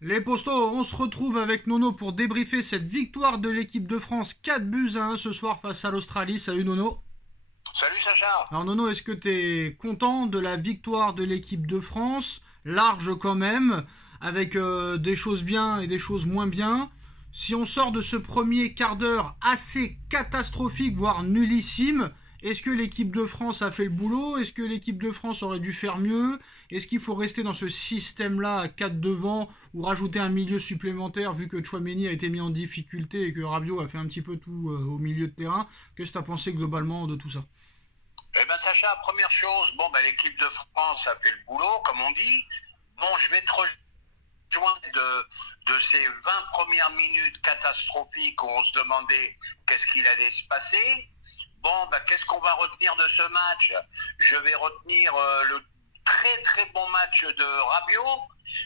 Les postos, on se retrouve avec Nono pour débriefer cette victoire de l'équipe de France 4-1 ce soir face à l'Australie. Salut Nono. Salut Sacha. Alors Nono, est-ce que tu es content de la victoire de l'équipe de France? Large quand même, avec des choses bien et des choses moins bien. Si on sort de ce premier quart d'heure assez catastrophique, voire nullissime, est-ce que l'équipe de France a fait le boulot? Est-ce que l'équipe de France aurait dû faire mieux? Est-ce qu'il faut rester dans ce système-là à 4 devant ou rajouter un milieu supplémentaire vu que Tchouaméni a été mis en difficulté et que Rabiot a fait un petit peu tout au milieu de terrain? Qu'est-ce que tu as pensé globalement de tout ça? Eh ben Sacha, première chose, l'équipe de France a fait le boulot, comme on dit. Je vais te rejoindre de ces 20 premières minutes catastrophiques où on se demandait qu'est-ce qu'il allait se passer. Qu'est-ce qu'on va retenir de ce match? Je vais retenir le très très bon match de Rabiot.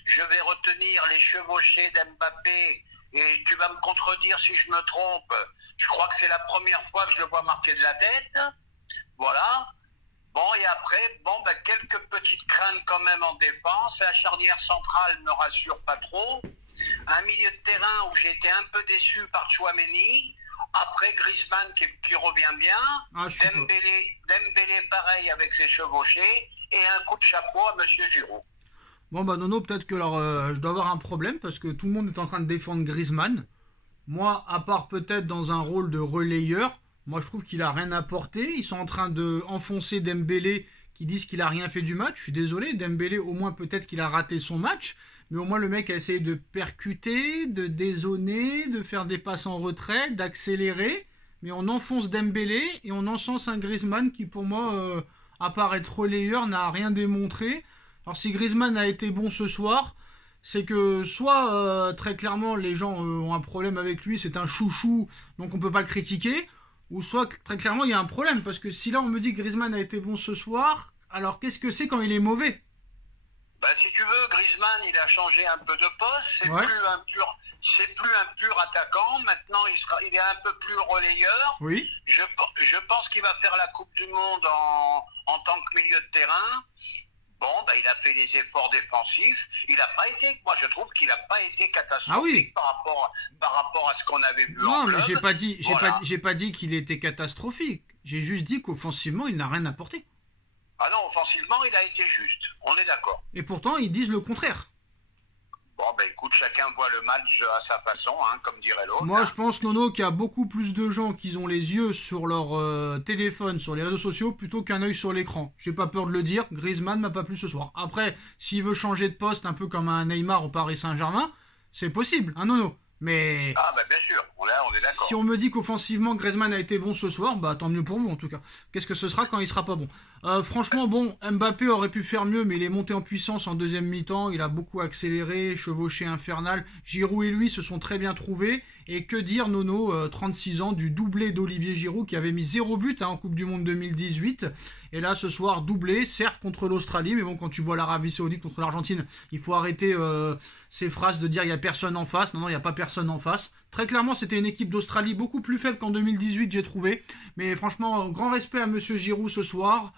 Je vais retenir les chevauchés d'Mbappé. Et tu vas me contredire si je me trompe. Je crois que c'est la première fois que je le vois marquer de la tête. Voilà. Et après, quelques petites craintes quand même en défense. La charnière centrale ne rassure pas trop. Un milieu de terrain où j'ai été un peu déçu par Tchouaméni. Après, Griezmann qui revient bien. Dembélé pareil avec ses chevauchés. Et un coup de chapeau à Monsieur Giroud. Nono, peut-être que je dois avoir un problème parce que tout le monde est en train de défendre Griezmann. Moi, à part peut-être dans un rôle de relayeur, moi je trouve qu'il a rien apporté. Ils sont en train de enfoncer Dembélé qui disent qu'il a rien fait du match. Je suis désolé, Dembélé au moins peut-être qu'il a raté son match. Mais au moins le mec a essayé de percuter, de dézoner, de faire des passes en retrait, d'accélérer. Mais on enfonce Dembélé et on encense un Griezmann qui pour moi, à part être relayeur, n'a rien démontré. Alors si Griezmann a été bon ce soir, c'est que soit très clairement les gens ont un problème avec lui, c'est un chouchou, donc on peut pas le critiquer, ou soit très clairement il y a un problème, parce que si là on me dit que Griezmann a été bon ce soir, alors qu'est-ce que c'est quand il est mauvais? Si tu veux, Griezmann, il a changé un peu de poste. C'est plus un pur attaquant. Maintenant, il est un peu plus relayeur. Oui. Je pense qu'il va faire la Coupe du Monde en tant que milieu de terrain. Il a fait les efforts défensifs. Il n'a pas été, moi je trouve qu'il n'a pas été catastrophique par rapport à ce qu'on avait vu en club. Non, mais j'ai pas dit qu'il était catastrophique. J'ai juste dit qu'offensivement, il n'a rien apporté. Ah non, offensivement, il a été juste. On est d'accord. Et pourtant, ils disent le contraire. Écoute, chacun voit le match à sa façon, comme dirait l'autre. Moi, je pense, Nono, qu'il y a beaucoup plus de gens qui ont les yeux sur leur téléphone, sur les réseaux sociaux, plutôt qu'un œil sur l'écran. J'ai pas peur de le dire, Griezmann m'a pas plu ce soir. Après, s'il veut changer de poste, un peu comme un Neymar au Paris Saint-Germain, c'est possible, Nono. Mais bien sûr, on est d'accord. Si on me dit qu'offensivement Griezmann a été bon ce soir, tant mieux pour vous en tout cas. Qu'est-ce que ce sera quand il sera pas bon? Franchement, Mbappé aurait pu faire mieux, mais il est monté en puissance en deuxième mi-temps. Il a beaucoup accéléré, chevauché infernal. Giroud et lui se sont très bien trouvés. Et que dire, Nono, 36 ans, du doublé d'Olivier Giroud qui avait mis 0 but en Coupe du Monde 2018. Et là, ce soir, doublé, certes contre l'Australie, mais quand tu vois l'Arabie Saoudite contre l'Argentine, il faut arrêter ces phrases de dire il n'y a personne en face. Non, il n'y a pas personne en face. Très clairement, c'était une équipe d'Australie beaucoup plus faible qu'en 2018, j'ai trouvé. Mais franchement, grand respect à Monsieur Giroud ce soir,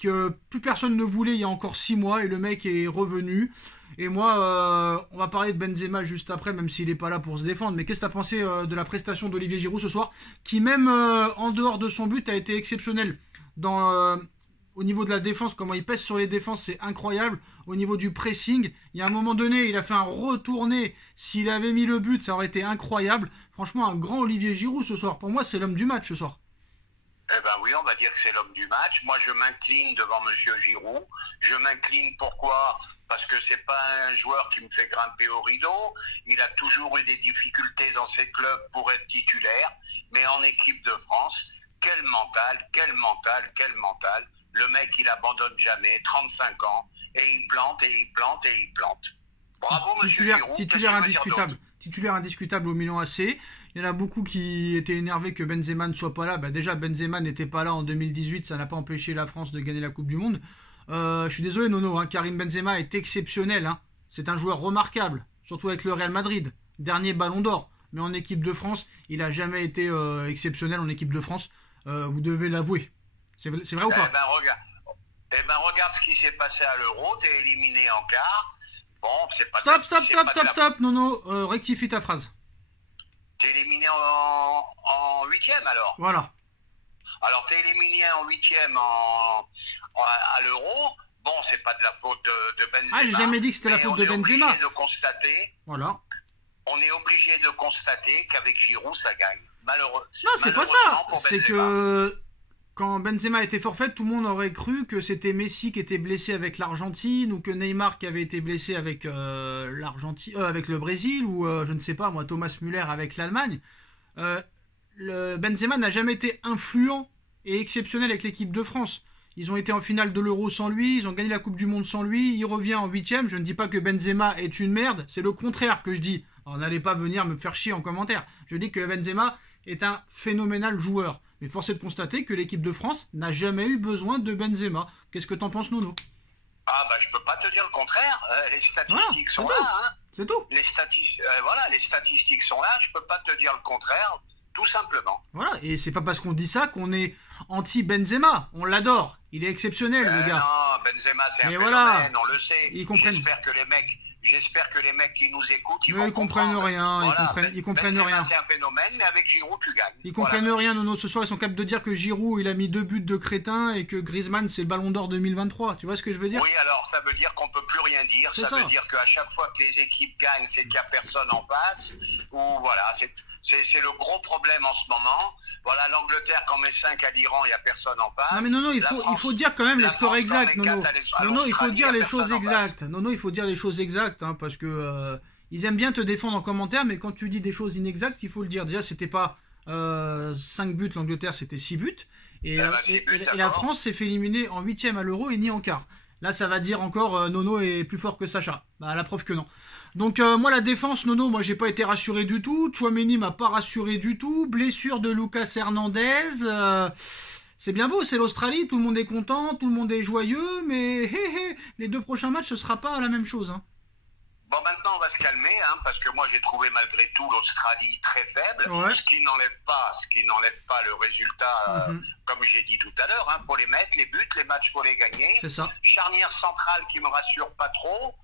que plus personne ne voulait il y a encore 6 mois, et le mec est revenu. Et moi, on va parler de Benzema juste après, même s'il n'est pas là pour se défendre. Mais qu'est-ce que tu as pensé de la prestation d'Olivier Giroud ce soir, qui même en dehors de son but a été exceptionnel au niveau de la défense, comment il pèse sur les défenses, c'est incroyable. Au niveau du pressing, il y a un moment donné, il a fait un retourné. S'il avait mis le but, ça aurait été incroyable. Franchement, un grand Olivier Giroud ce soir. Pour moi, c'est l'homme du match ce soir. Oui, on va dire que c'est l'homme du match. Moi, je m'incline devant Monsieur Giroud. Je m'incline pourquoi? Parce que c'est pas un joueur qui me fait grimper au rideau. Il a toujours eu des difficultés dans ses clubs pour être titulaire. Mais en équipe de France, quel mental, quel mental, quel mental. Le mec, il abandonne jamais, 35 ans, et il plante, et il plante, et il plante. Bravo, Monsieur Giroud. Titulaire indiscutable au Milan AC. Il y en a beaucoup qui étaient énervés que Benzema ne soit pas là. Déjà, Benzema n'était pas là en 2018. Ça n'a pas empêché la France de gagner la Coupe du Monde. Je suis désolé, Nono. Karim Benzema est exceptionnel. C'est un joueur remarquable. Surtout avec le Real Madrid. Dernier ballon d'or. Mais en équipe de France, il n'a jamais été exceptionnel en équipe de France. Vous devez l'avouer. C'est vrai ou pas? Regarde ce qui s'est passé à l'Euro. T'es éliminé en quart. Bon, c'est pas Stop, Nono, rectifie ta phrase. T'es éliminé en huitième alors. Voilà. Alors t'es éliminé en huitième à l'Euro. Bon, c'est pas de la faute de Benzema. Ah, j'ai jamais dit que c'était la faute de Benzema. On est obligé de constater qu'avec Giroud, ça gagne. Malheureux. Non, c'est pas ça. C'est que quand Benzema était forfait, tout le monde aurait cru que c'était Messi qui était blessé avec l'Argentine ou que Neymar qui avait été blessé avec avec le Brésil ou je ne sais pas moi, Thomas Müller avec l'Allemagne. Benzema n'a jamais été influent et exceptionnel avec l'équipe de France. Ils ont été en finale de l'Euro sans lui, ils ont gagné la Coupe du Monde sans lui, il revient en huitième. Je ne dis pas que Benzema est une merde, c'est le contraire que je dis. Alors n'allez pas venir me faire chier en commentaire. Je dis que Benzema est un phénoménal joueur. Mais force est de constater que l'équipe de France n'a jamais eu besoin de Benzema. Qu'est-ce que t'en penses, Nono? Ah bah je peux pas te dire le contraire. Les statistiques sont là. Hein. C'est tout. Les statistiques sont là. Je peux pas te dire le contraire, tout simplement. Voilà. Et c'est pas parce qu'on dit ça qu'on est anti-Benzema. On l'adore. Il est exceptionnel, le gars. Non, Benzema c'est un phénomène, voilà. on le sait. J'espère que les mecs qui nous écoutent, ils comprennent rien. Voilà, ils comprennent rien. C'est un phénomène, mais avec Giroud, tu gagnes. Ils comprennent rien, Nono. Ce soir, ils sont capables de dire que Giroud, il a mis 2 buts de crétin et que Griezmann, c'est le Ballon d'Or 2023. Tu vois ce que je veux dire? Oui, alors ça veut dire qu'on peut plus rien dire. Ça veut dire qu'à chaque fois que les équipes gagnent, c'est qu'il n'y a personne en face. Ou voilà, c'est le gros problème en ce moment. Voilà, l'Angleterre, quand on met 5 à l'Iran, il n'y a personne en face. Non mais Nono, il faut dire quand même les scores exacts, Nono. Nono, il faut dire les choses exactes. Nono, il faut dire les choses exactes, hein, parce que ils aiment bien te défendre en commentaire, mais quand tu dis des choses inexactes, il faut le dire. Déjà, c'était pas 5 buts, l'Angleterre, c'était 6 buts. Et la France s'est fait éliminer en 8e à l'Euro et ni en quart. Là, ça va dire encore Nono est plus fort que Sacha. Bah, la preuve que non. Donc, moi, la défense, Nono, moi, j'ai pas été rassuré du tout. Chouameni m'a pas rassuré du tout. Blessure de Lucas Hernandez. C'est bien beau, c'est l'Australie, tout le monde est content, tout le monde est joyeux, mais les 2 prochains matchs, ce sera pas la même chose. Hein. Bon, maintenant, on va se calmer, hein, parce que moi, j'ai trouvé malgré tout l'Australie très faible, ce qui n'enlève pas le résultat, comme j'ai dit tout à l'heure. Hein, faut les mettre, les buts, les matchs, faut les gagner. C'est ça. Charnière centrale qui me rassure pas trop.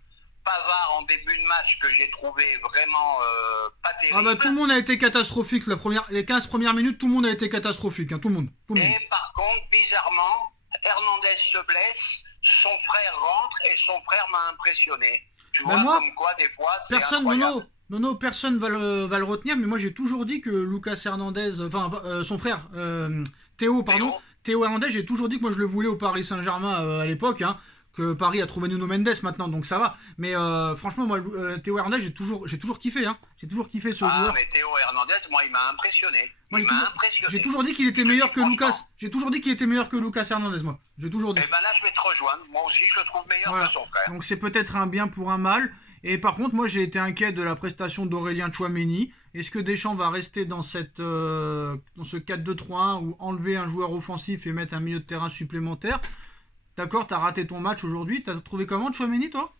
Pavard en début de match que j'ai trouvé vraiment pas terrible. Ah bah tout le monde a été catastrophique, les 15 premières minutes, tout le monde a été catastrophique, hein, tout le monde. Et par contre, bizarrement, Hernandez se blesse, son frère rentre et son frère m'a impressionné. Tu vois, comme quoi, des fois, c'est incroyable. Non, personne va le retenir, mais moi j'ai toujours dit que Lucas Hernandez, son frère, Théo Hernandez, j'ai toujours dit que moi je le voulais au Paris Saint-Germain à l'époque, hein, que Paris a trouvé Nuno Mendes maintenant, donc ça va. Mais franchement, moi, Théo Hernandez, j'ai toujours kiffé, hein. J'ai toujours kiffé ce joueur. Ah, mais Théo Hernandez, moi, il m'a impressionné. J'ai toujours dit qu'il était meilleur que Lucas. J'ai toujours dit qu'il était meilleur que Lucas Hernandez, moi. J'ai toujours dit. Et ben là, je vais te rejoindre. Moi aussi, je le trouve meilleur que son frère. Donc c'est peut-être un bien pour un mal. Et par contre, moi, j'ai été inquiet de la prestation d'Aurélien Tchouaméni. Est-ce que Deschamps va rester dans ce 4-2-3-1 ou enlever un joueur offensif et mettre un milieu de terrain supplémentaire? D'accord, t'as raté ton match aujourd'hui. T'as trouvé comment Tchouaméni, toi?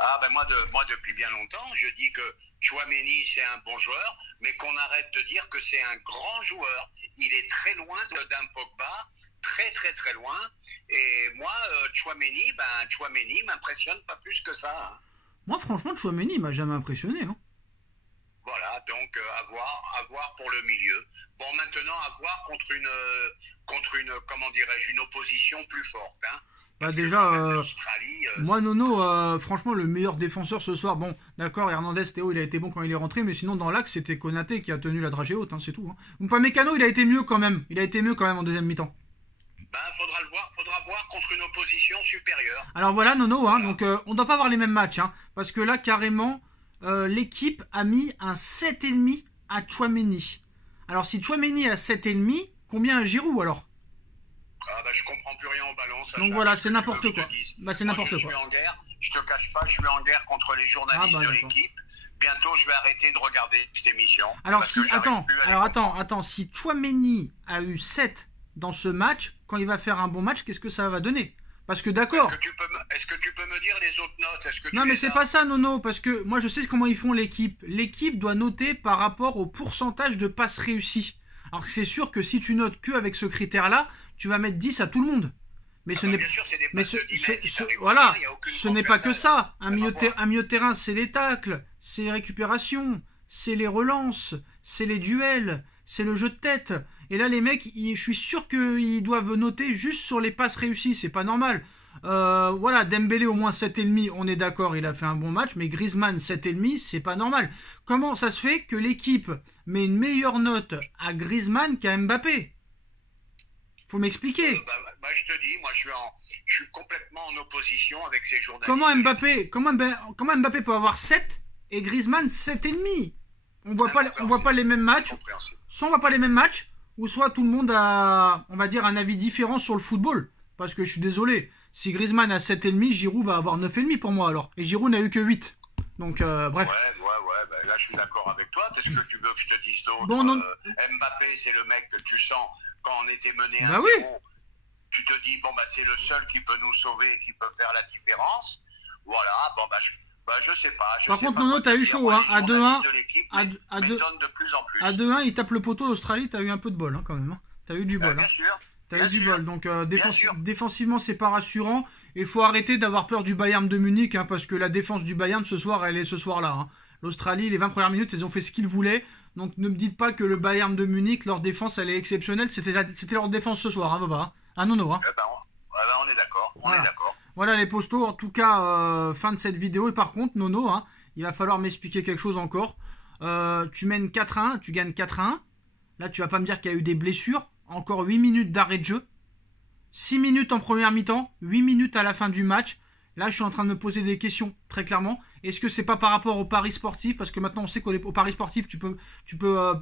Ah ben moi depuis bien longtemps, je dis que Tchouaméni c'est un bon joueur, mais qu'on arrête de dire que c'est un grand joueur. Il est très loin d'un Pogba, très très très loin. Et moi, Tchouaméni m'impressionne pas plus que ça. Hein. Moi, franchement, Tchouaméni m'a jamais impressionné. Hein. Voilà, donc à voir pour le milieu. Bon, maintenant à voir contre une comment dirais-je, une opposition plus forte. Hein. Bah déjà, moi Nono, franchement le meilleur défenseur ce soir, bon d'accord, Hernandez, Théo il a été bon quand il est rentré, mais sinon dans l'axe c'était Konaté qui a tenu la dragée haute, hein, c'est tout. Hein. Upamecano il a été mieux quand même, en deuxième mi-temps. Ben faudra voir contre une opposition supérieure. Alors voilà Nono, hein, donc on doit pas avoir les mêmes matchs, hein, parce que là carrément l'équipe a mis un 7,5 à Tchouaméni. Alors si Tchouaméni a 7,5, combien a Giroud alors? Ah bah je comprends plus rien au ballon. Ça, donc voilà, c'est n'importe quoi. Bah c'est n'importe quoi. Je suis en guerre, je te cache pas, je suis en guerre contre les journalistes de l'équipe. Bientôt je vais arrêter de regarder cette émission. Alors attends, si Tchouaméni a eu 7 dans ce match, quand il va faire un bon match, qu'est-ce que ça va donner? Parce que d'accord. Est-ce que tu peux me dire les autres notes? Non mais c'est pas ça Nono, parce que moi je sais comment ils font l'équipe. L'équipe doit noter par rapport au pourcentage de passes réussies. Alors c'est sûr que si tu notes que avec ce critère-là, tu vas mettre 10 à tout le monde. Mais Ah ce bah, n'est bien sûr, c'est des mais passes de 10 mètres, il t'arrive voilà, rien, il y a aucune ce n'est pas que transversale. ça. Ça va pas. Un milieu de terrain, c'est les tacles, c'est les récupérations, c'est les relances, c'est les duels, c'est le jeu de tête. Et là, les mecs, je suis sûr qu'ils doivent noter juste sur les passes réussies. C'est pas normal. Voilà, Dembélé au moins 7,5, on est d'accord, il a fait un bon match, mais Griezmann 7,5, c'est pas normal. Comment ça se fait que l'équipe met une meilleure note à Griezmann qu'à Mbappé? Faut m'expliquer. Je te dis, moi je suis complètement en opposition avec ces journalistes. Comment Mbappé peut avoir 7 et Griezmann 7,5? On voit pas les mêmes matchs. Soit on voit pas les mêmes matchs, ou soit tout le monde a, on va dire, un avis différent sur le football. Parce que je suis désolé, si Griezmann a 7,5, Giroud va avoir 9,5 pour moi alors. Et Giroud n'a eu que 8. Donc bref. Ouais, là je suis d'accord avec toi. Qu'est-ce que tu veux que je te dise d'autre? Bon, non. Mbappé, c'est le mec que tu sens quand on était mené 1-0. Bah oui. Tu te dis, c'est le seul qui peut nous sauver, qui peut faire la différence. Voilà, je sais pas. Par contre, Nono, t'as eu chaud, hein. À 2-1, de plus en plus. à 2-1, il tape le poteau d'Australie, t'as eu un peu de bol, hein, quand même. Hein. T'as eu du bol. Bien hein. sûr. T'as eu du bol. Donc, défensivement, c'est pas rassurant. Et faut arrêter d'avoir peur du Bayern de Munich, hein, parce que la défense du Bayern ce soir, elle est ce soir-là. Hein. L'Australie, les 20 premières minutes, ils ont fait ce qu'ils voulaient. Donc, ne me dites pas que le Bayern de Munich, leur défense, elle est exceptionnelle. C'était leur défense ce soir, hein, Boba. Ah, Nono, hein. On est d'accord. Voilà. Voilà les postos, en tout cas, fin de cette vidéo. Et par contre, Nono, hein, il va falloir m'expliquer quelque chose encore. Tu mènes 4-1, tu gagnes 4-1. Là, tu vas pas me dire qu'il y a eu des blessures. Encore 8 minutes d'arrêt de jeu. 6 minutes en première mi-temps, 8 minutes à la fin du match. Là, je suis en train de me poser des questions, très clairement. Est-ce que c'est pas par rapport au pari sportif? Parce que maintenant, on sait qu'au pari sportif, tu peux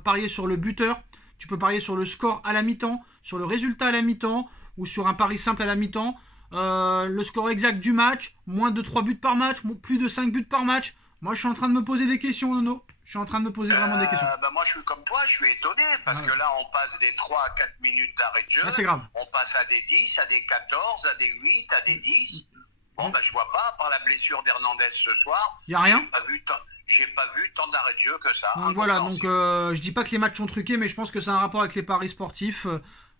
parier sur le buteur, tu peux parier sur le score à la mi-temps, sur le résultat à la mi-temps, ou sur un pari simple à la mi-temps. Le score exact du match, moins de 3 buts par match, plus de 5 buts par match. Moi, je suis en train de me poser des questions, Nono. Je suis en train de me poser vraiment des questions. Moi, je suis comme toi, je suis étonné, parce que là, on passe des 3 à 4 minutes d'arrêt de jeu. Là, c'est grave. On passe à des 10, à des 14, à des 8, à des 10. Je vois pas, par la blessure d'Hernandez ce soir. Y a rien. J'ai pas vu tant d'arrêt de jeu que ça. Donc voilà, je dis pas que les matchs sont truqués, mais je pense que c'est un rapport avec les paris sportifs.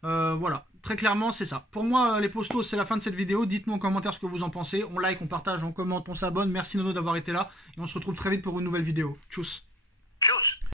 Voilà, très clairement c'est ça. Pour moi les postos, c'est la fin de cette vidéo. Dites-nous en commentaire ce que vous en pensez. On like, on partage, on commente, on s'abonne. Merci Nono d'avoir été là. Et on se retrouve très vite pour une nouvelle vidéo. Tchuss.